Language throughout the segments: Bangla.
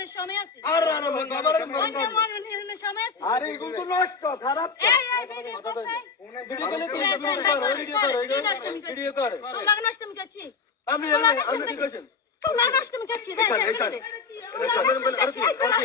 মননের সময় আছে? আর আর বাবার অন্য সময় আছে? আরে এগুলো তো নষ্ট খারাপ এই এই ভিডিও কোথায় ভিডিও করে তুই ভিডিও কর ভিডিও কর ভিডিও কর তোমরা নষ্ট আমি করছি? কি তোমরা নষ্ট করছি? রে এই স্যার আমি বল আর কি আর কি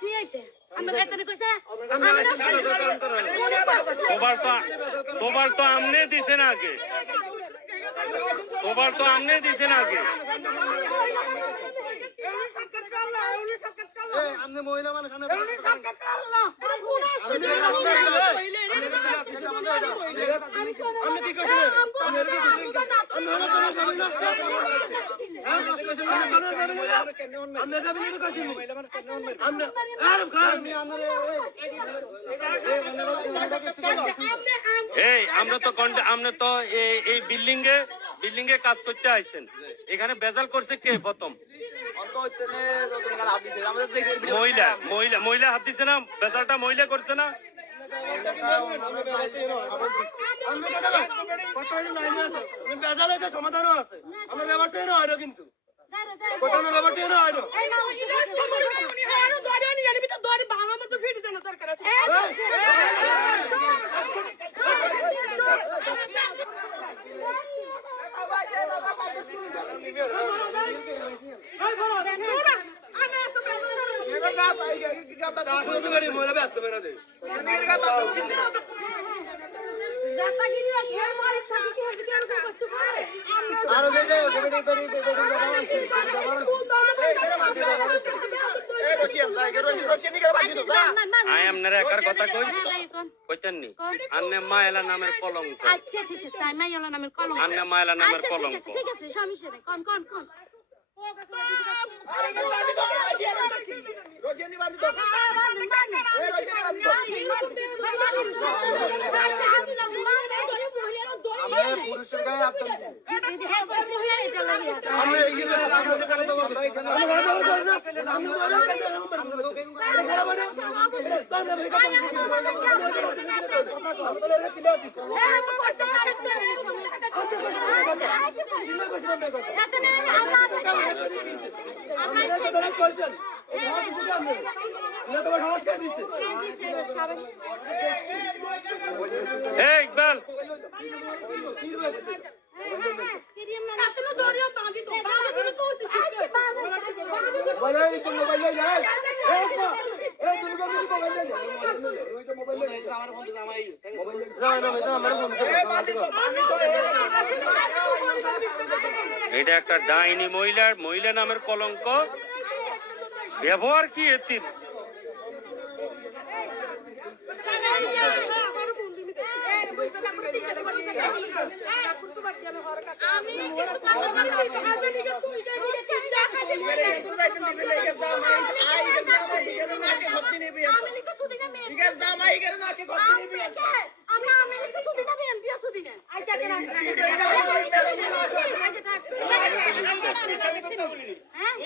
সবার তো সবার তো আমনে দিছেন আগে সবার তো আমনে দিছেন আগে আপনি মহিলা আপনি আমি কি কইছি এই, আমরা তো আমরা তো এই এই বিল্ডিং এ বিল্ডিং এ কাজ করতে আইছেন। এখানে বেজাল করছে কে প্রথম? মহিলা মহিলা মহিলা হাত দিছে না? বেজালটা মহিলা করছে না? সমাধানও আছে আমার ব্যাপারটাই না হয়তো কিন্তু কোটানোর ব্যাপারটাই না হয়তো আই আপনারা একার কথা কই কইতেন নি আন্নে মায়লা নামের কলঙ্ক আচ্ছা ঠিক আছে আমি মাইলা নামের কলম আন্নে মায়লা নামের আচ্ছা ঠিক কলঙ্ক আছে ঠিক আছে সমস্যা নেই কোন কোন কোন আমরা এগিয়ে আমরা এখানে এই ইকবাল এটা একটা ডাইনি মহিলার মহিলা নামের কলঙ্ক। ব্যবহার কি এতিম আমরা আমি হ্যাঁ মানে না না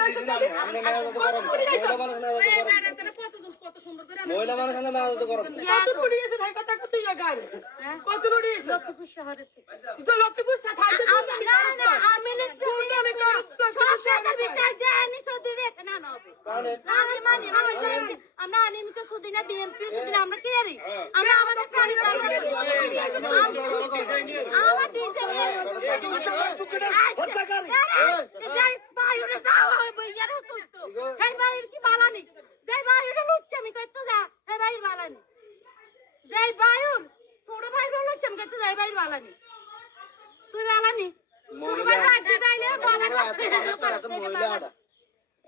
আইছেন আমরা থাক থাক মহিলা মানুষ মেরাজত লক্ষ্মীপুর শহরে। লক্ষ্মীপুর আমরা আমরা আমাদের প্রাণী যাই বাইরে কইতো এই বাইর কি বালানি দেই বাইরে লুচ্ছে আমি কইতো যা। এই বাইর বালানি যেই বাইর ছোট ভাই লুচ্ছে আমি কইতো যাই বাইর বালানি তুই বালানি ছোট ভাই রাখতে যাইলে বাবা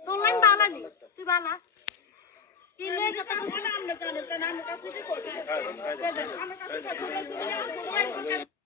তোর লাইন বালানি তুই বালা। কি লে কথা হ্যাঁ, হ্যাঁ।